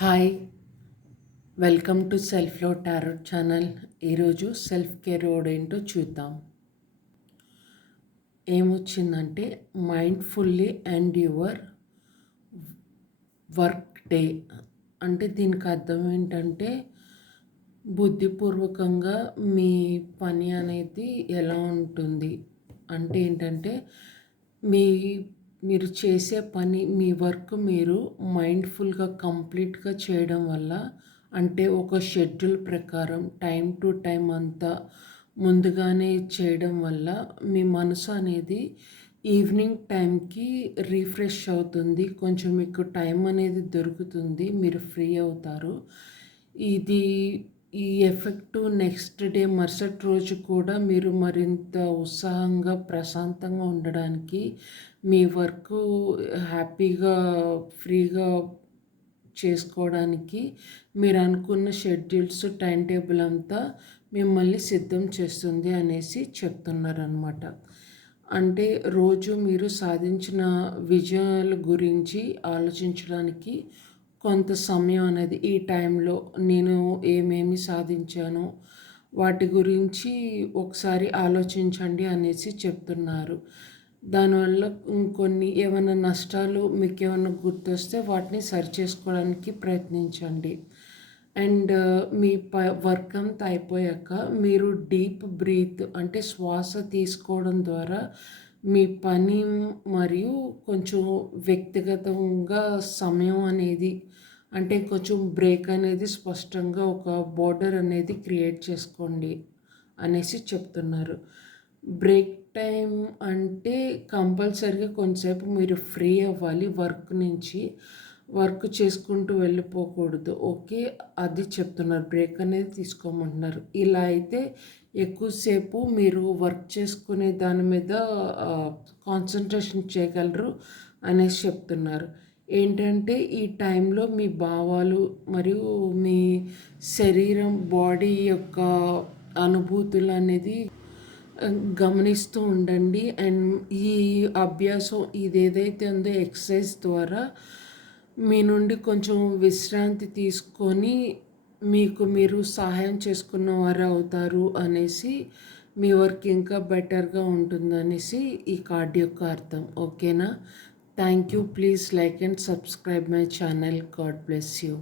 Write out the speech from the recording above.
Hi, welcome to self love tarot channel. ఈరోజు self care word ఏంటో చూద్దాం. ఏమొచ్చిందంటే mindfully and your work day. అంటే దీనికి అర్థం ఏంటంటే బుద్ధిపూర్వకంగా మీ పని అనేది ఎలా ఉంటుంది అంటే ఏంటంటే మీ మీరు చేసే పని మీ వర్క్ మీరు మైండ్ఫుల్గా కంప్లీట్గా చేయడం వల్ల, అంటే ఒక షెడ్యూల్ ప్రకారం టైం టు టైం అంతా ముందుగానే చేయడం వల్ల మీ మనసు అనేది ఈవినింగ్ టైంకి రీఫ్రెష్ అవుతుంది. కొంచెం మీకు టైం అనేది దొరుకుతుంది, మీరు ఫ్రీ అవుతారు. ఇది ఈ ఎఫెక్టు నెక్స్ట్ డే మరుసటి రోజు కూడా మీరు మరింత ఉత్సాహంగా ప్రశాంతంగా ఉండడానికి, మీ వర్క్ హ్యాపీగా ఫ్రీగా చేసుకోవడానికి మీరు అనుకున్న షెడ్యూల్స్ టైం టేబుల్ అంతా మిమ్మల్ని సిద్ధం చేస్తుంది అనేసి చెప్తున్నారనమాట. అంటే రోజు మీరు సాధించిన విజయాల గురించి ఆలోచించడానికి కొంత సమయం అనేది ఈ టైంలో నేను ఏమేమి సాధించాను వాటి గురించి ఒకసారి ఆలోచించండి అనేసి చెప్తున్నారు. దానివల్ల కొన్ని ఏమైనా నష్టాలు మీకు ఏమైనా గుర్తొస్తే వాటిని సరిచేసుకోవడానికి ప్రయత్నించండి. అండ్ మీ వర్క్ అంతా అయిపోయాక మీరు డీప్ బ్రీత్ అంటే శ్వాస తీసుకోవడం ద్వారా మీ పని మరియు కొంచెం వ్యక్తిగతంగా సమయం అనేది, అంటే కొంచెం బ్రేక్ అనేది స్పష్టంగా ఒక బోర్డర్ అనేది క్రియేట్ చేసుకోండి అనేసి చెప్తున్నారు. బ్రేక్ టైం అంటే కంపల్సరీగా కొంతసేపు మీరు ఫ్రీ అవ్వాలి వర్క్ నుంచి. వర్క్ చేసుకుంటూ వెళ్ళిపోకూడదు. ఓకే, అది చెప్తున్నారు. బ్రేక్ అనేది తీసుకోమంటున్నారు. ఇలా అయితే ఎక్కువసేపు మీరు వర్క్ చేసుకునే దాని మీద కాన్సన్ట్రేషన్ చేయగలరు అనేసి చెప్తున్నారు. ఏంటంటే ఈ టైంలో మీ భావాలు మరియు మీ శరీరం బాడీ యొక్క అనుభూతులు అనేది గమనిస్తూ ఉండండి. అండ్ ఈ అభ్యాసం ఇదేదైతే ఉందో ఎక్సర్సైజ్ ద్వారా మీ నుండి కొంచెం విశ్రాంతి తీసుకొని మీకు మీరు సహాయం చేసుకున్న వారు అవుతారు అనేసి, మీ వర్క్ ఇంకా బెటర్గా ఉంటుందనేసి ఈ కార్డ్ యొక్క అర్థం. ఓకేనా? Thank you. Please like and subscribe my channel. God bless you.